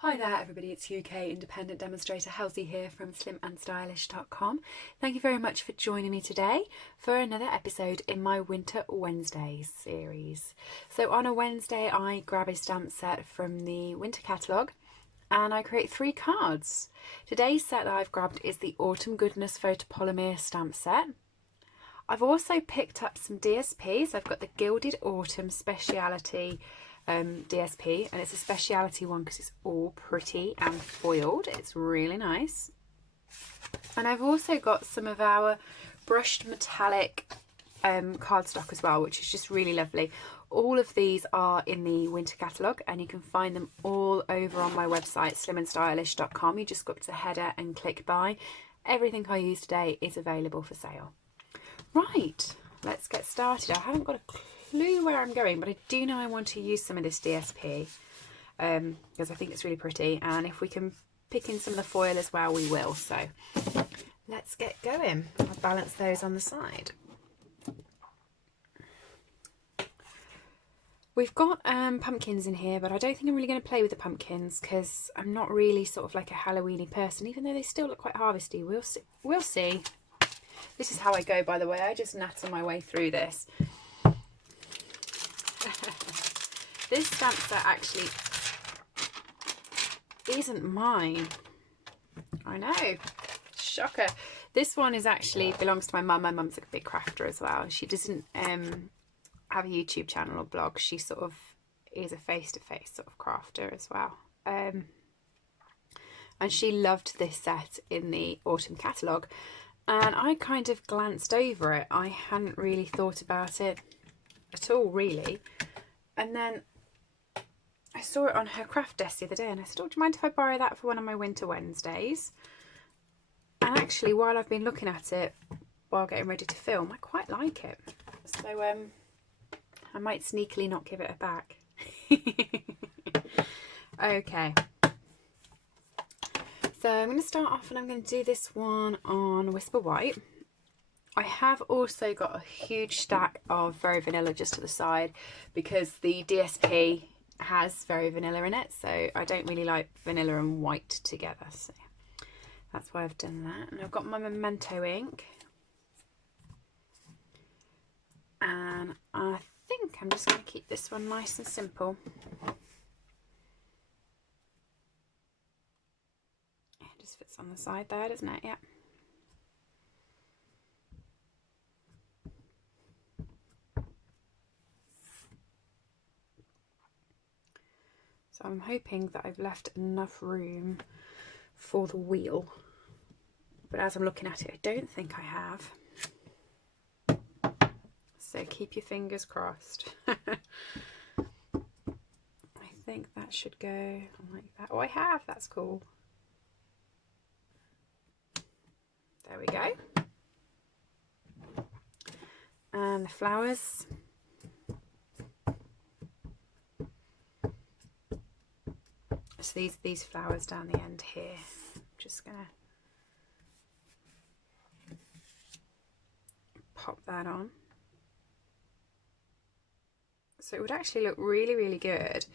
Hi there everybody, it's UK independent demonstrator Halsey here from slimandstylish.com. Thank you very much for joining me today for another episode in my Winter Wednesdays series. So on a Wednesday I grab a stamp set from the winter catalogue and I create 3 cards. Today's set that I've grabbed is the Autumn Goodness Photopolymer stamp set. I've also picked up some DSPs. I've got the Gilded Autumn Speciality DSP, and it's a speciality one because it's all pretty and foiled. It's really nice. And I've also got some of our brushed metallic cardstock as well, which is just really lovely. All of these are in the winter catalogue and you can find them all over on my website slimandstylish.com. You just go up to the header and click buy. Everything I use today is available for sale. Right, let's get started. I haven't got a clue where I'm going, but I do know I want to use some of this DSP because I think it's really pretty, and if we can pick in some of the foil as well, we will. So let's get going. I'll balance those on the side. We've got pumpkins in here, but I don't think I'm really going to play with the pumpkins because I'm not really sort of like a Halloweeny person, even though they still look quite harvesty. We'll see. We'll see. This is how I go, by the way. I just natter my way through this. This stamp set actually isn't mine. I know. Shocker. This one is actually belongs to my mum. My mum's a big crafter as well. She doesn't have a YouTube channel or blog. She sort of is a face-to-face sort of crafter as well. And she loved this set in the autumn catalogue. And I kind of glanced over it. I hadn't really thought about it at all, really. And then I saw it on her craft desk the other day and I said, oh, do you mind if I borrow that for one of my Winter Wednesdays? And actually, while I've been looking at it, while getting ready to film, I quite like it. So I might sneakily not give it back. Okay. So I'm going to start off and I'm going to do this one on Whisper White. I have also got a huge stack of Very Vanilla just to the side because the DSP has Very Vanilla in it, so I don't really like vanilla and white together, so that's why I've done that. And I've got my Memento ink, and I think I'm just going to keep this one nice and simple. It just fits on the side there, doesn't it? Yeah. So I'm hoping that I've left enough room for the wheel, but as I'm looking at it, I don't think I have. So keep your fingers crossed. I think that should go like that. Oh, I have, that's cool. There we go. And the flowers. So these flowers down the end here, I'm just gonna pop that on. So it would actually look really, really good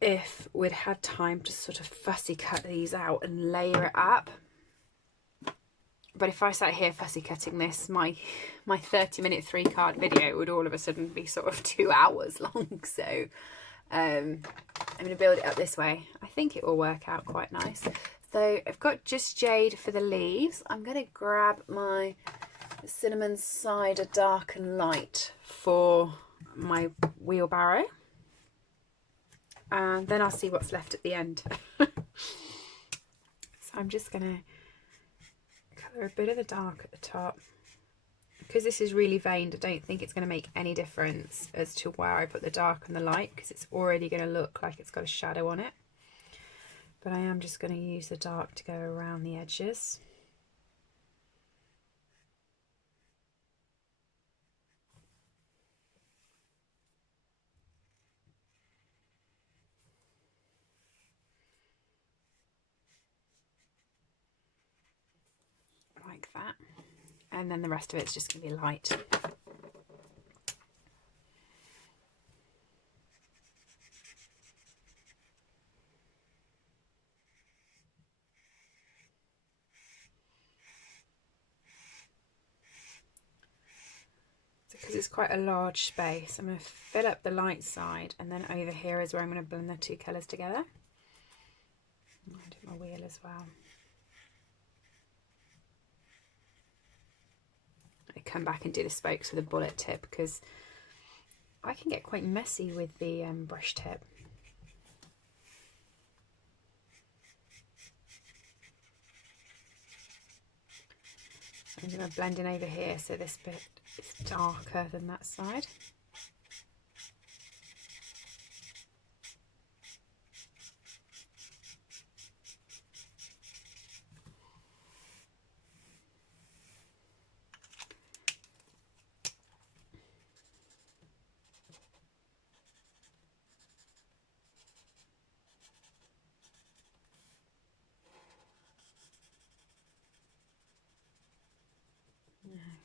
if we'd had time to sort of fussy cut these out and layer it up. But if I sat here fussy cutting this, my 30-minute 3-card video would all of a sudden be sort of 2 hours long. So I'm going to build it up this way. I think it will work out quite nice. So I've got just jade for the leaves. I'm going to grab my cinnamon cider dark and light for my wheelbarrow. And then I'll see what's left at the end. So I'm just going to colour a bit of the dark at the top. Because this is really veined, I don't think it's going to make any difference as to where I put the dark and the light, because it's already going to look like it's got a shadow on it. But I am just going to use the dark to go around the edges. Like that. And then the rest of it's just going to be light. because it's quite a large space, I'm going to fill up the light side, and then over here is where I'm going to blend the two colours together. I'll do my wheel as well. I come back and do the spokes with a bullet tip because I can get quite messy with the brush tip. I'm going to blend in over here so this bit is darker than that side.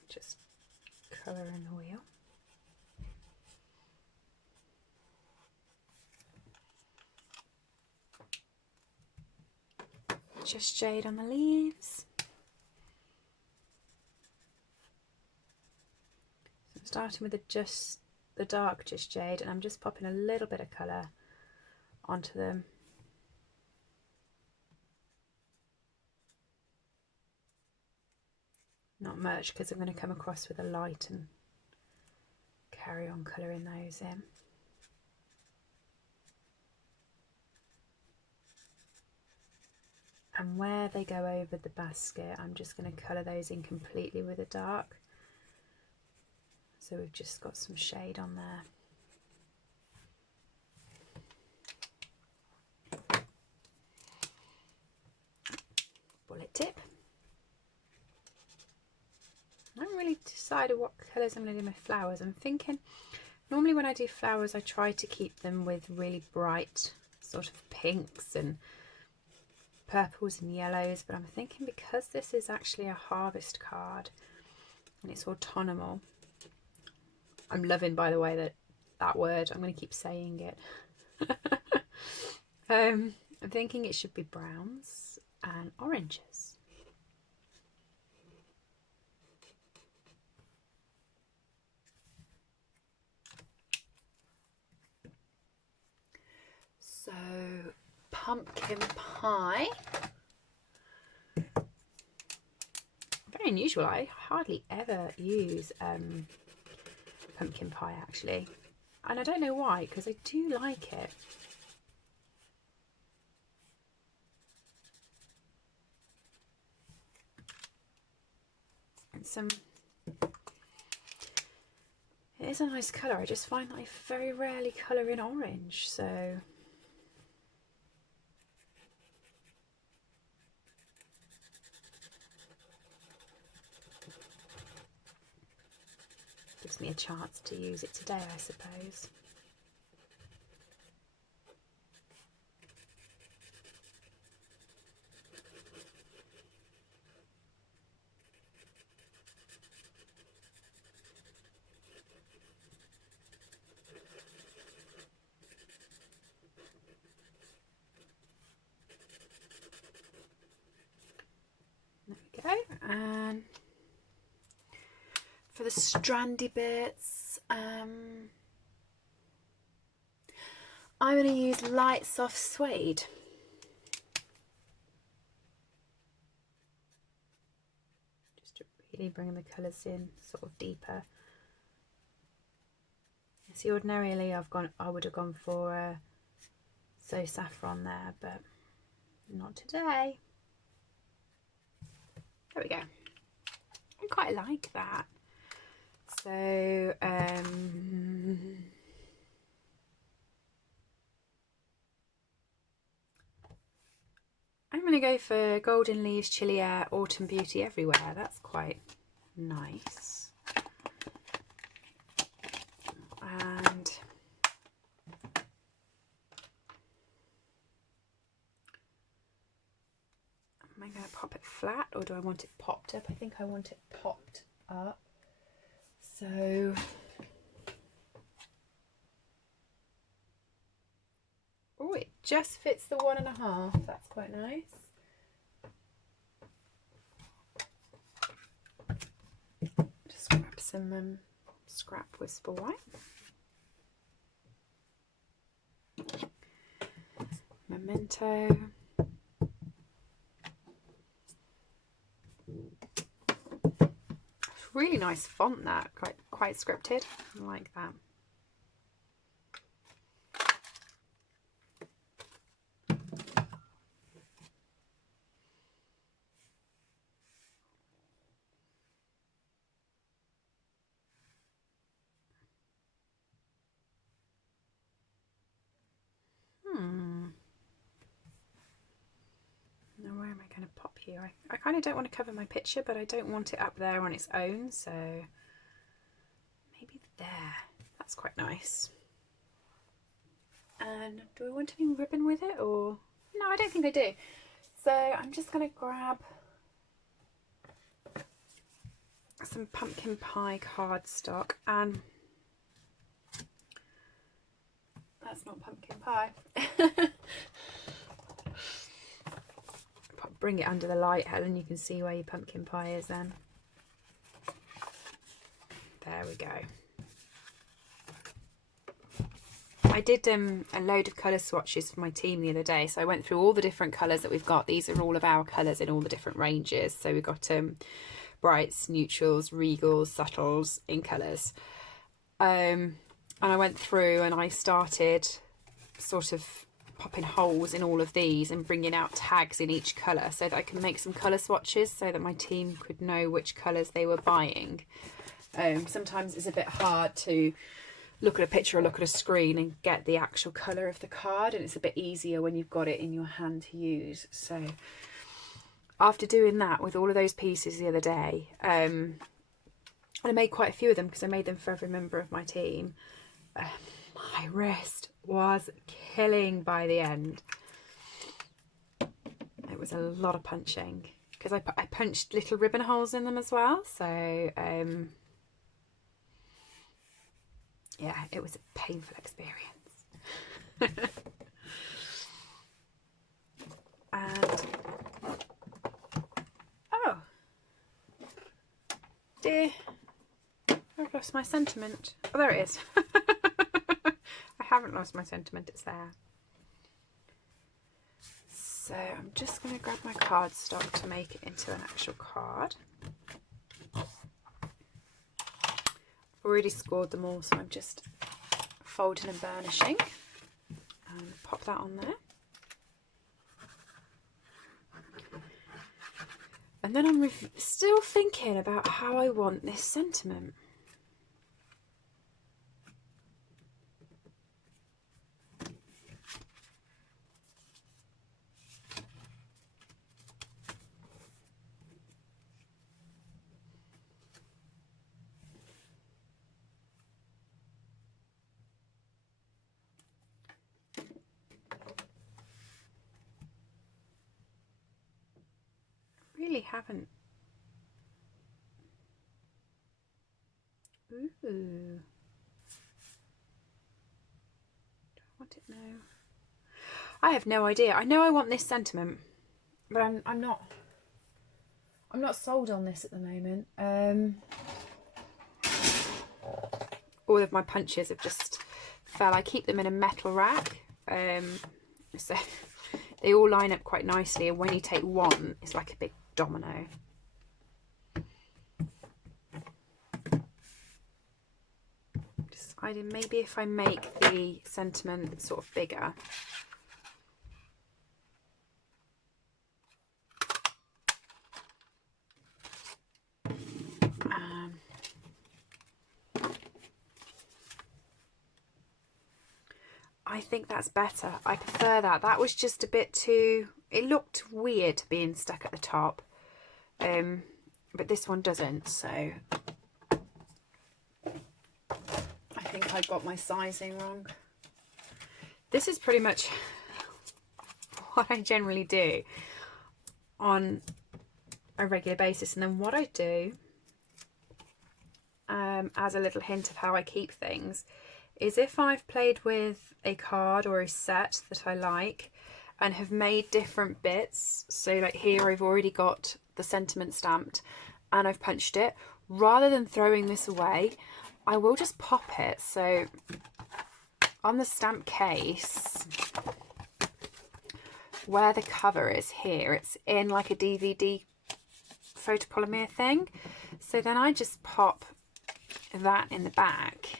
Just colour in the wheel. Just jade on the leaves. So I'm starting with the dark just jade, and I'm just popping a little bit of colour onto them. Not much, because I'm going to come across with a light and carry on colouring those in. And where they go over the basket, I'm just going to colour those in completely with a dark. So we've just got some shade on there. Bullet tip. I haven't really decided what colours I'm going to do my flowers. I'm thinking, normally when I do flowers I try to keep them with really bright sort of pinks and purples and yellows, but I'm thinking because this is actually a harvest card and it's autumnal, I'm loving, by the way, that word, I'm going to keep saying it. I'm thinking it should be browns and oranges. So, pumpkin pie. Very unusual. I hardly ever use pumpkin pie actually, and I don't know why, because I do like it. And it is a nice colour. I just find that I very rarely colour in orange, so gives me a chance to use it today, I suppose. There we go. And for the strandy bits, I'm going to use light soft suede. Just to really bring the colours in sort of deeper. See, ordinarily I would have gone for So Saffron there, but not today. There we go. I quite like that. So I'm going to go for Golden Leaves, Chilly Air, Autumn Beauty Everywhere. That's quite nice. And am I going to pop it flat, or do I want it popped up? I think I want it popped up. So oh, it just fits the 1.5. That's quite nice. Just grab some scrap Whisper White. Memento. Really nice font, that quite scripted. I like that. Now where am I going to pop you? I kind of don't want to cover my picture, but I don't want it up there on its own, so maybe there. That's quite nice. And do I want any ribbon with it, or no? I don't think I do. So I'm just going to grab some pumpkin pie cardstock, and that's not pumpkin pie. Bring it under the light, Helen, you can see where your pumpkin pie is then. There we go. I did a load of colour swatches for my team the other day, so I went through all the different colours that we've got. These are all of our colours in all the different ranges. So we've got brights, neutrals, regals, subtles in colours. And I went through and I started sort of popping holes in all of these and bringing out tags in each colour so that I can make some colour swatches so that my team could know which colours they were buying. Sometimes it's a bit hard to look at a picture or look at a screen and get the actual colour of the card, and it's a bit easier when you've got it in your hand to use. So after doing that with all of those pieces the other day, and I made quite a few of them because I made them for every member of my team, my wrist was killing by the end. It was a lot of punching because I punched little ribbon holes in them as well, so yeah, it was a painful experience. And oh dear, I've lost my sentiment. Oh, there it is. I haven't lost my sentiment, it's there. So I'm just going to grab my cardstock to make it into an actual card. I've already scored them all, so I'm just folding and burnishing. And pop that on there. And then I'm still thinking about how I want this sentiment. Really haven't. Ooh. Do I want it now? I have no idea. I know I want this sentiment, but I'm not sold on this at the moment. All of my punches have just fell. I keep them in a metal rack, so they all line up quite nicely, and when you take one, it's like a big domino. Deciding maybe if I make the sentiment sort of bigger. I think that's better. I prefer that. That was just a bit too, it looked weird being stuck at the top, but this one doesn't, so I think I got my sizing wrong. This is pretty much what I generally do on a regular basis, and then what I do as a little hint of how I keep things is if I've played with a card or a set that I like and have made different bits, so like here I've already got the sentiment stamped and I've punched it, rather than throwing this away, I will just pop it. So on the stamp case, where the cover is here, it's in like a DVD photopolymer thing. So then I just pop that in the back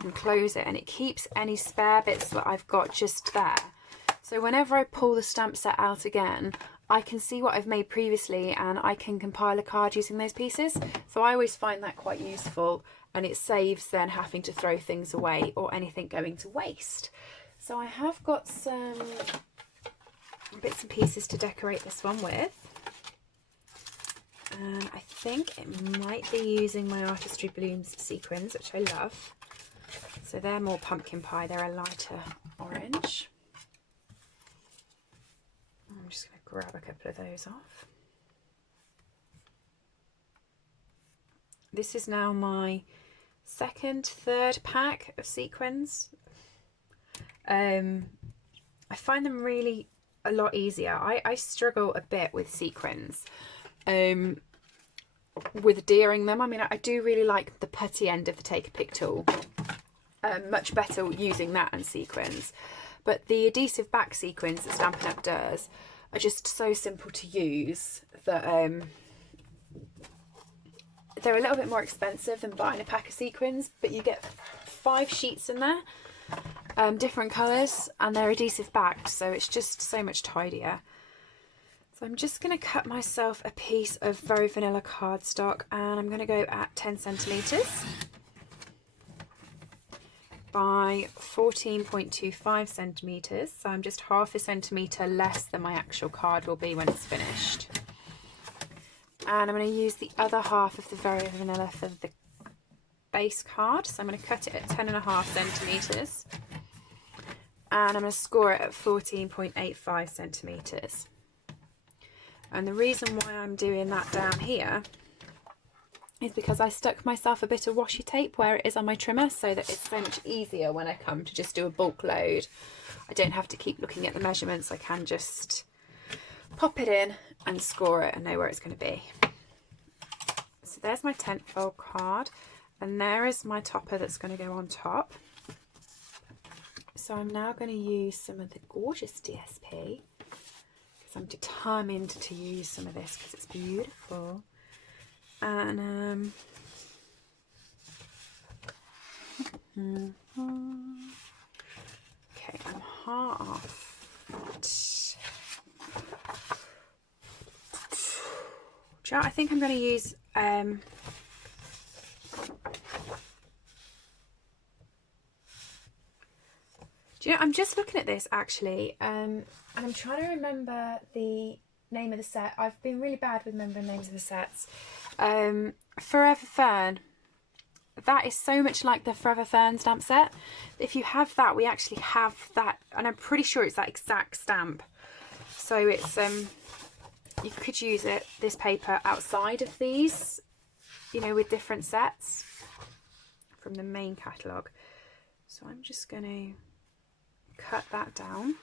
and close it, and it keeps any spare bits that I've got just there. So whenever I pull the stamp set out again, I can see what I've made previously and I can compile a card using those pieces. So I always find that quite useful, and it saves then having to throw things away or anything going to waste. So I have got some bits and pieces to decorate this one with. And I think it might be using my Artistry Blooms sequins, which I love. So they're more pumpkin pie, they're a lighter orange. I'm just going to grab a couple of those off. This is now my third pack of sequins. I find them really a lot easier. I struggle a bit with sequins, with adhering them. I mean, I do really like the putty end of the Take a Pick tool. Much better using that and sequins. But the adhesive back sequins that Stampin' Up! Does are just so simple to use that they're a little bit more expensive than buying a pack of sequins, but you get 5 sheets in there, different colours, and they're adhesive backed, so it's just so much tidier. So I'm just going to cut myself a piece of very vanilla cardstock, and I'm going to go at 10 centimetres by 14.25 centimetres, so I'm just half a centimetre less than my actual card will be when it's finished. And I'm going to use the other half of the very vanilla for the base card, so I'm going to cut it at 10.5 centimetres, and I'm going to score it at 14.85 centimetres. And the reason why I'm doing that down here is because I stuck myself a bit of washi tape where it is on my trimmer, so that it's so much easier when I come to just do a bulk load. I don't have to keep looking at the measurements, I can just pop it in and score it and know where it's going to be. So there's my tent fold card, and there is my topper that's going to go on top. So I'm now going to use some of the gorgeous DSP, because I'm determined to use some of this because it's beautiful. And okay, I'm half. Do you know, I think I'm going to use do you know, I'm just looking at this actually, and I'm trying to remember the name of the set. I've been really bad with remembering names of the sets. Forever Fern. That is so much like the Forever Fern stamp set. If you have that, we actually have that, and I'm pretty sure it's that exact stamp. So it's you could use it, this paper, outside of these, you know, with different sets from the main catalogue. So I'm just going to cut that down.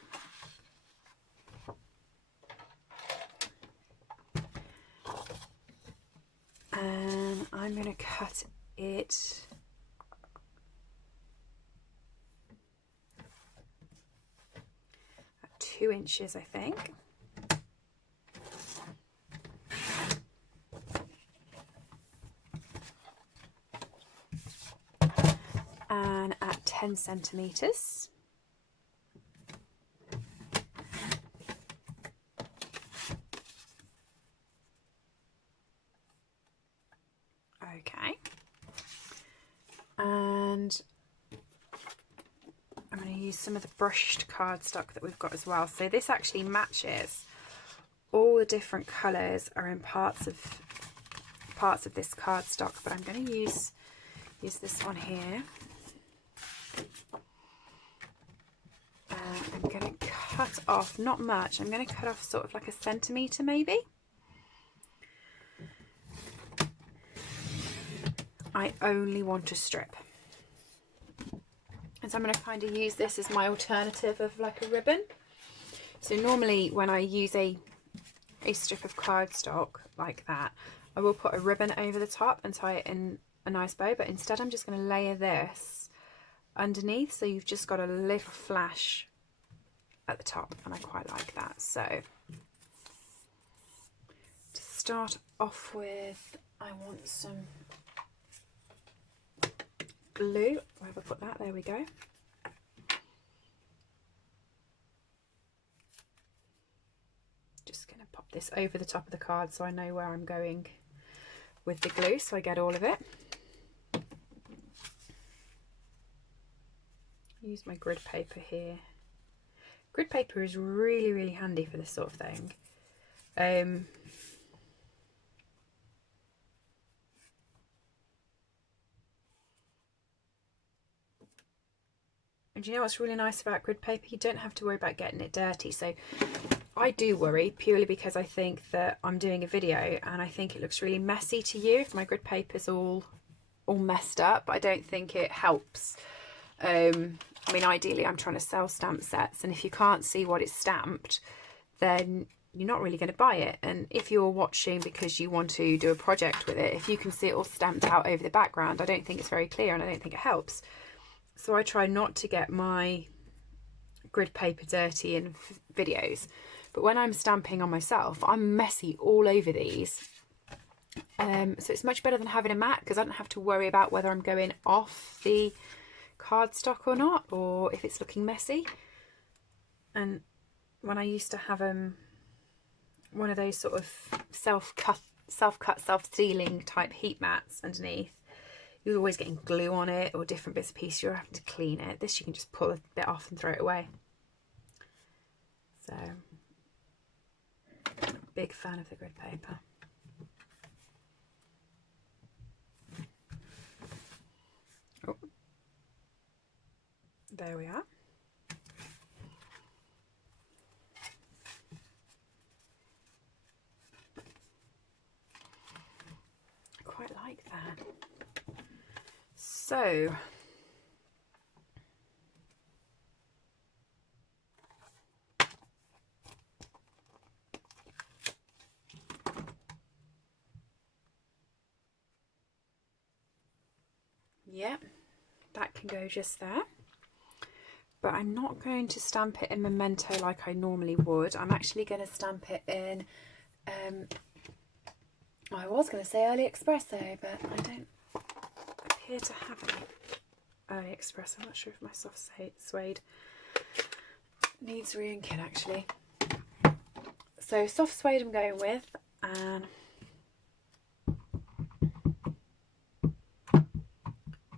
And I'm going to cut it at 2 inches, I think. And at 10 centimetres. Okay. And I'm going to use some of the brushed cardstock that we've got as well. So this actually matches. All the different colours are in parts of this cardstock, but I'm going to use this one here. I'm going to cut off, not much, I'm going to cut off sort of like a centimetre maybe. I only want a strip. And so I'm going to kind of use this as my alternative of like a ribbon. So normally when I use a strip of cardstock like that, I will put a ribbon over the top and tie it in a nice bow, but instead I'm just going to layer this underneath, so you've just got a little flash at the top, and I quite like that. So to start off with, I want some glue. Where have I put that? There we go. Just going to pop this over the top of the card so I know where I'm going with the glue, so I get all of it. Use my grid paper here. Grid paper is really, really handy for this sort of thing. And you know what's really nice about grid paper? You don't have to worry about getting it dirty. So I do worry, purely because I think that I'm doing a video and I think it looks really messy to you if my grid paper's all messed up. I don't think it helps. I mean, ideally I'm trying to sell stamp sets, and if you can't see what it's stamped, then you're not really going to buy it. And if you're watching because you want to do a project with it, if you can see it all stamped out over the background, I don't think it's very clear, and I don't think it helps. So I try not to get my grid paper dirty in videos, but when I'm stamping on myself, I'm messy all over these. So it's much better than having a mat, because I don't have to worry about whether I'm going off the cardstock or not, or if it's looking messy. And when I used to have one of those sort of self-cut, self-sealing type heat mats underneath, you're always getting glue on it or different bits of piece, you're having to clean it. This you can just pull a bit off and throw it away. So, big fan of the grid paper. Oh, there we are. I quite like that. So, yeah, that can go just there. But I'm not going to stamp it in Memento like I normally would. I'm actually going to stamp it in, I was going to say AliExpresso, but I don't appear to have any AliExpress. I'm not sure if my soft suede needs re-inking actually. So soft suede I'm going with, and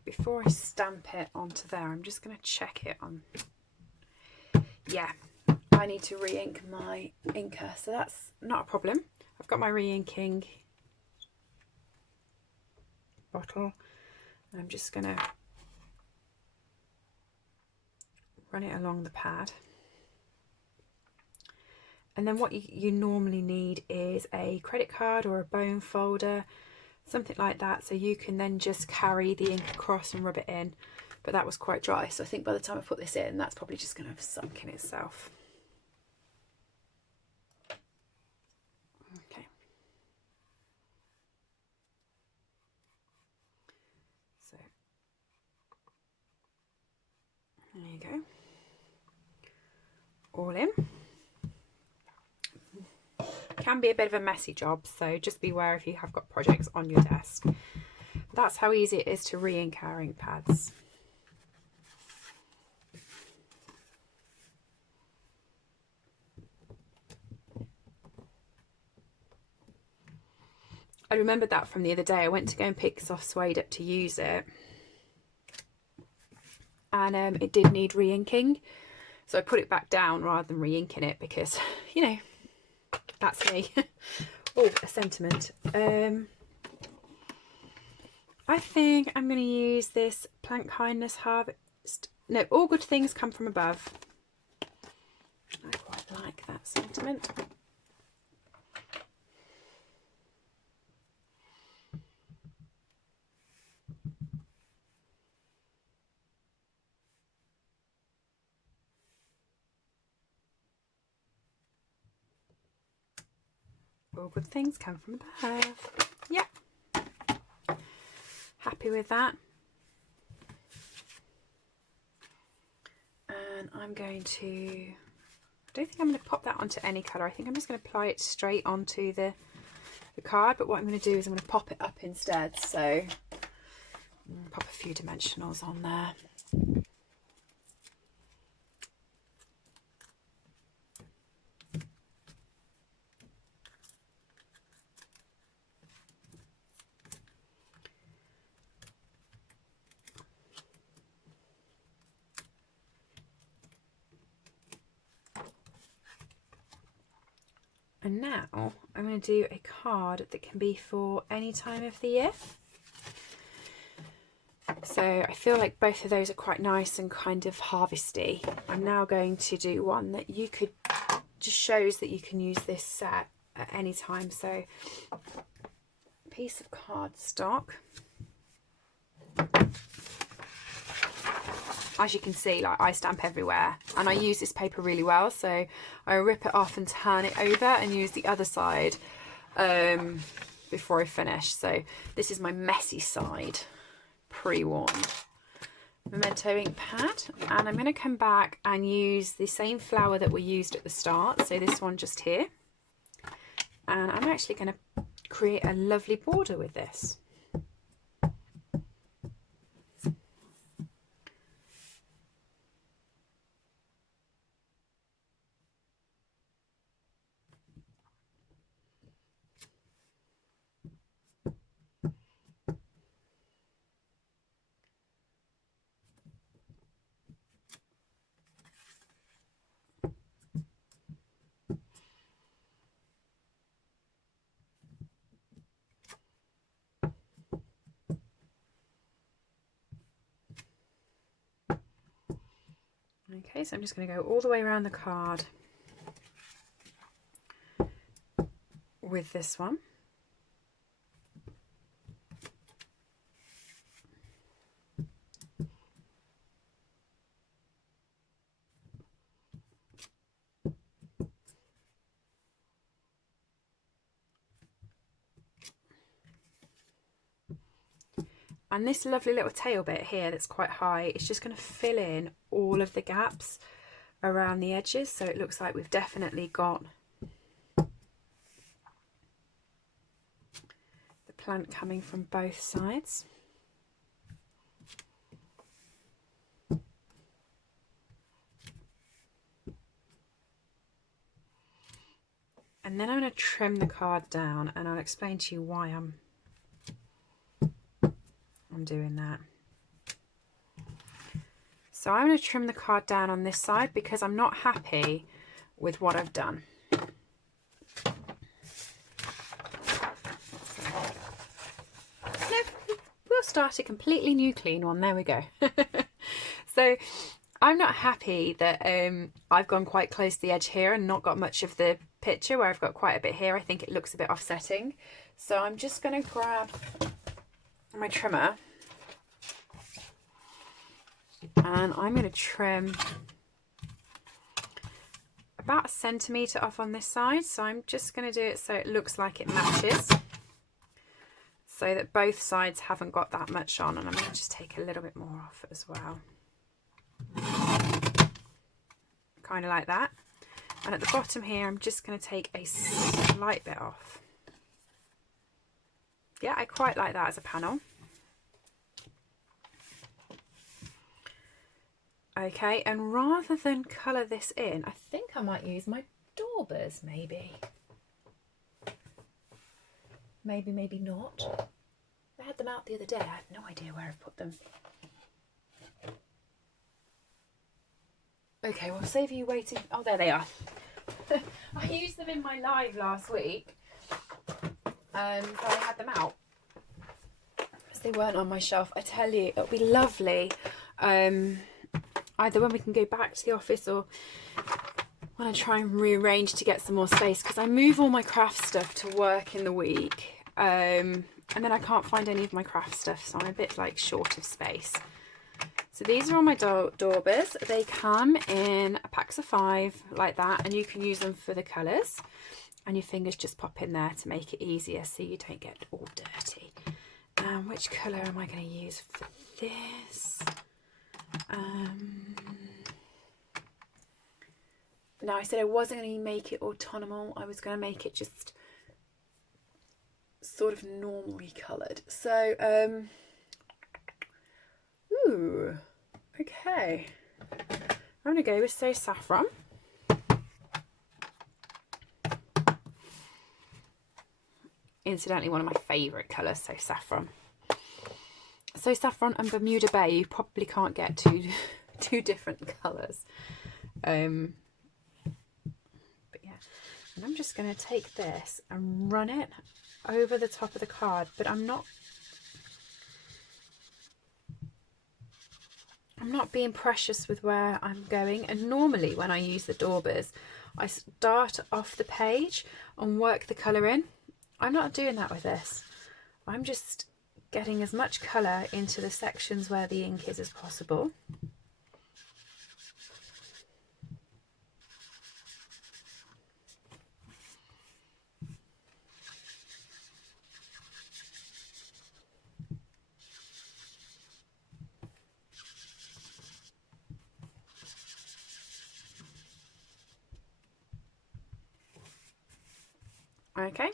before I stamp it onto there, I'm just going to check it on. Yeah, I need to re-ink my inker, so that's not a problem. I've got my re-inking bottle, and I'm just going to run it along the pad. And then what you normally need is a credit card or a bone folder, something like that, so you can then just carry the ink across and rub it in. But that was quite dry, so I think by the time I put this in, that's probably just going to have sunk in itself. Okay. So there you go. All in. Can be a bit of a messy job, so just beware if you have got projects on your desk. That's how easy it is to re-ink our ink pads. I remembered that from the other day. I went to go and pick soft suede up to use it, and it did need re-inking, so I put it back down rather than re-inking it, because, you know, that's me. Oh, a sentiment. I think I'm going to use this Plant Kindness Harvest. No, all good things come from above. I quite like that sentiment. All good things come from above. Yeah. Happy happy with that. And I'm going to, I don't think I'm going to pop that onto any colour. I think I'm just going to apply it straight onto the card, but what I'm going to do is I'm going to pop it up instead. So pop a few dimensionals on there. And now I'm going to do a card that can be for any time of the year. So I feel like both of those are quite nice and kind of harvesty. I'm now going to do one that you could, just shows that you can use this set at any time. So a piece of cardstock. As you can see, like, I stamp everywhere and I use this paper really well, so I rip it off and turn it over and use the other side before I finish. So this is my messy side, pre-worn Memento ink pad, and I'm going to come back and use the same flower that we used at the start, so this one just here, and I'm actually going to create a lovely border with this. Okay, so I'm just going to go all the way around the card with this one. And this lovely little tail bit here that's quite high, it's just going to fill in all of the gaps around the edges, so it looks like we've definitely got the plant coming from both sides. And then I'm going to trim the card down, and I'll explain to you why I'm doing that. So I'm going to trim the card down on this side because I'm not happy with what I've done. No, we'll start a completely new clean one. There we go. So I'm not happy that I've gone quite close to the edge here and not got much of the picture where I've got quite a bit here. I think it looks a bit offsetting. So I'm just going to grab my trimmer and I'm going to trim about 1 centimetre off on this side. So I'm just going to do it so it looks like it matches, so that both sides haven't got that much on, and I'm going to just take a little bit more off as well, kind of like that. And at the bottom here I'm just going to take a slight bit off. Yeah, I quite like that as a panel. Okay, and rather than colour this in, I think I might use my daubers, maybe. Maybe not. I had them out the other day. I have no idea where I've put them. Okay, well, save you waiting. Oh, there they are. I used them in my live last week. So I had them out because they weren't on my shelf. I tell you, it'll be lovely. Either when we can go back to the office or when I try and rearrange to get some more space, because I move all my craft stuff to work in the week, and then I can't find any of my craft stuff, so I'm a bit like short of space. So these are all my daubers. They come in packs of 5 like that, and you can use them for the colours, and your fingers just pop in there to make it easier so you don't get all dirty. Which colour am I going to use for this? Now, I said I wasn't going to make it autumnal. I was going to make it just sort of normally coloured. So, ooh, okay. I'm going to go with So Saffron. Incidentally, one of my favourite colours, So Saffron. So Saffron and Bermuda Bay, you probably can't get two different colours. But yeah, and I'm just going to take this and run it over the top of the card, but I'm not being precious with where I'm going. And normally when I use the daubers, I start off the page and work the colour in. I'm not doing that with this. I'm just getting as much colour into the sections where the ink is as possible. Okay.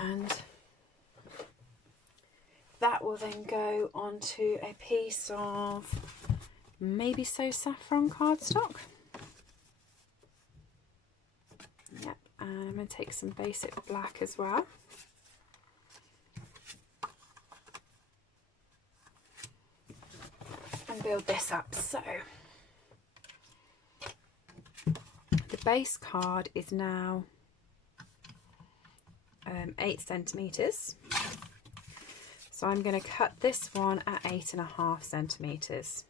And that will then go onto a piece of maybe So Saffron cardstock. Yep, and I'm going to take some basic black as well. And build this up. So the base card is now 8 centimetres. So I'm going to cut this one at 8.5 centimetres.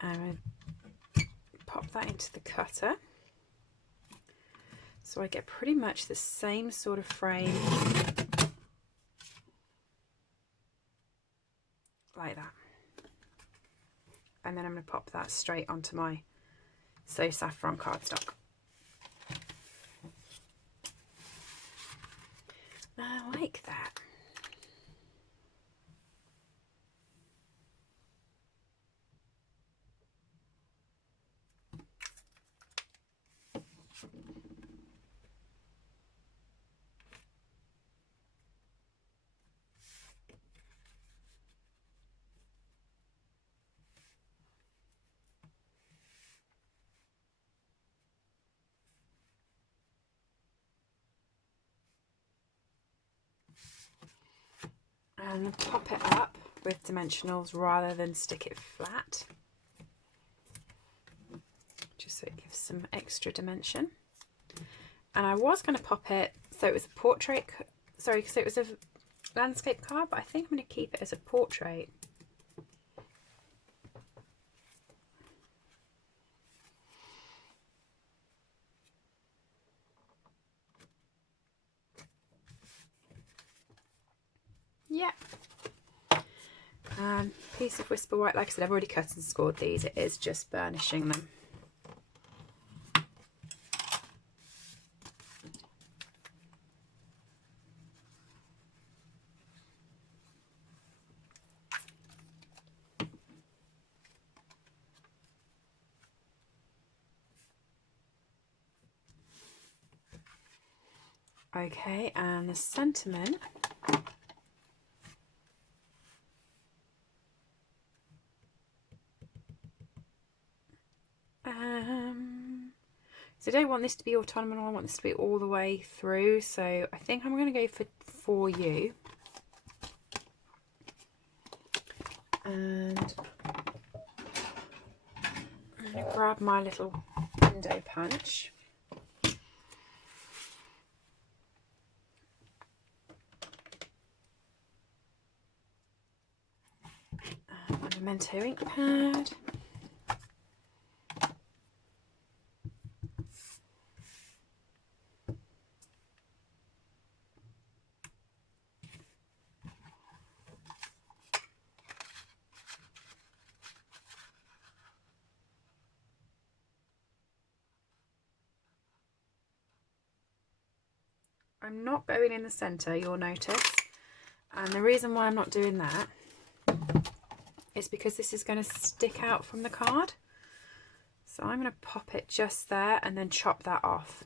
And pop that into the cutter. So I get pretty much the same sort of frame like that. And then I'm going to pop that straight onto my So Saffron cardstock. I like that. And pop it up with dimensionals rather than stick it flat, just so it gives some extra dimension. And I was going to pop it so it was a portrait, sorry, so it was a landscape card, but I think I'm going to keep it as a portrait. Yeah. And piece of Whisper White, like I said, I've already cut and scored these. It is just burnishing them. Okay, and the sentiment. So I don't want this to be autumnal, I want this to be all the way through. So I think I'm going to go for You. And I'm going to grab my little window punch. And my Memento ink pad. I'm not going in the centre, you'll notice. And the reason why I'm not doing that is because this is going to stick out from the card. So I'm going to pop it just there and then chop that off.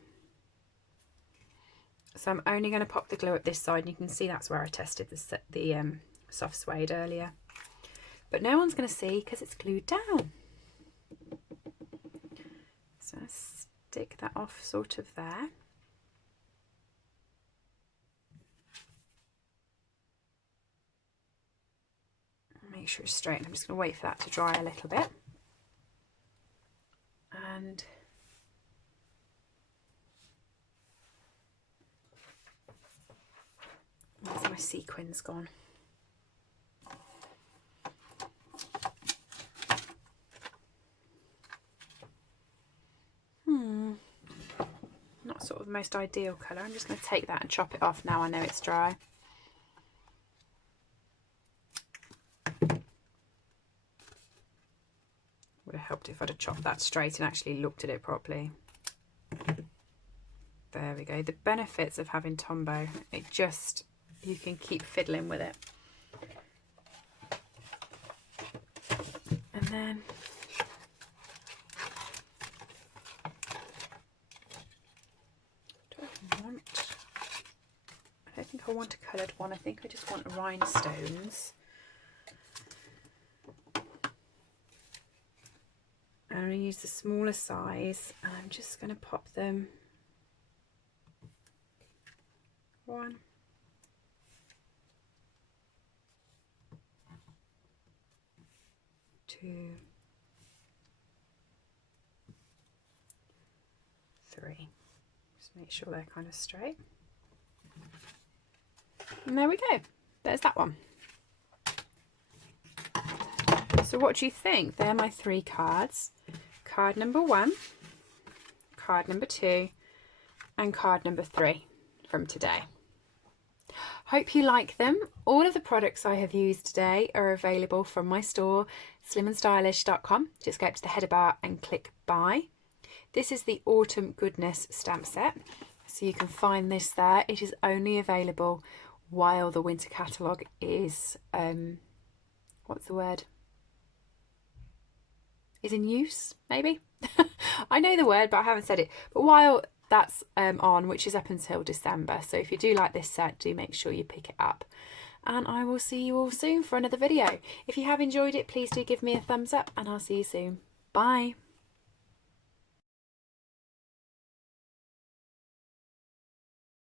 So I'm only going to pop the glue at this side, and you can see that's where I tested the soft suede earlier. But no one's going to see because it's glued down. So stick that off sort of there. Make sure it's straight. I'm just going to wait for that to dry a little bit. And where's my sequins gone? Not sort of the most ideal colour. I'm just going to take that and chop it off now I know it's dry. Would have helped if I'd have chopped that straight and actually looked at it properly. There we go. The benefits of having Tombow, you can keep fiddling with it. And then I don't think I want a coloured one. I think I just want rhinestones. And I'm going to use the smaller size, and I'm just going to pop them 1, 2, 3. Just make sure they're kind of straight. And there we go. There's that one. So what do you think? They're my 3 cards. Card number 1, card number 2, and card number 3 from today. Hope you like them. All of the products I have used today are available from my store, slimandstylish.com. Just go up to the header bar and click buy. This is the Autumn Goodness stamp set, so you can find this there. It is only available while the winter catalogue is, what's the word? Is in use, maybe? I know the word, but I haven't said it. But while that's on, which is up until December, so if you do like this set, do make sure you pick it up. And I will see you all soon for another video. If you have enjoyed it, please do give me a thumbs up, and I'll see you soon. Bye.